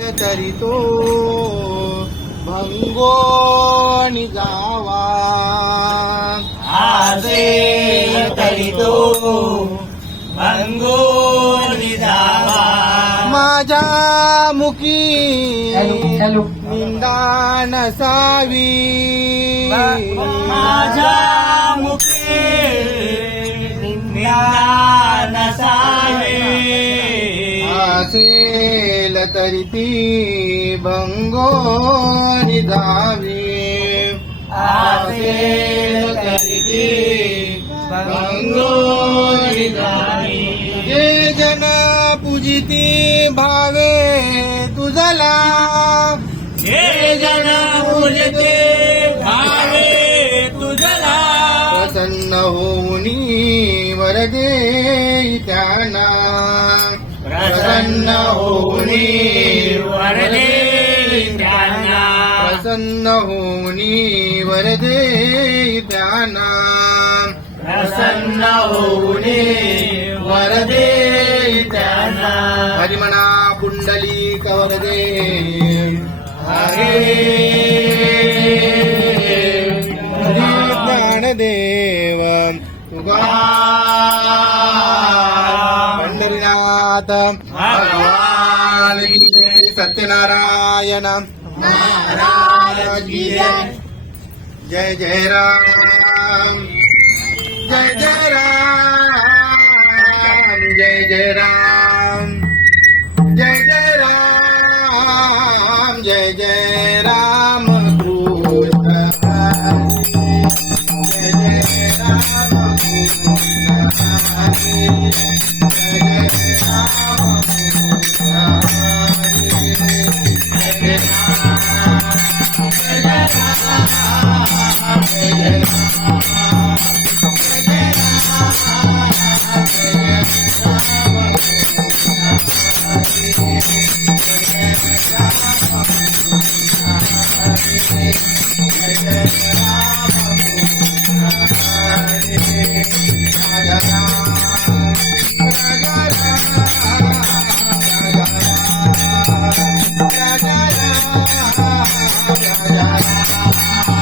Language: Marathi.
तरी तो भंगो जावा आसे तरी तो भंगो जावा माझ्या मुखी निंदा नसावी माझ्या मुखे निंदा नसावे असेल तरी ती भंगोरी जावी असेल तरी ती भंगोरी जावी जे जन पूजिती भावे तुझला हे जन पूजते भावे तुझला प्रसन्न होऊनी वरदे त्यांना प्रसन्न होऊनी वरदे त्यांना प्रसन्न होऊनी वरदे त्यांना प्रसन्न होऊनी वरदे त्यांना हरिमना पुंडली कवरदे हरे ज्ञानदेव तुगा पंढरीनाथ भगवान की जय. सत्यनारायण महाराज की जय. जय जय राम जय जय राम जय जय राम जय जय राम जय जय राम कृष्ण जय जय राम Raja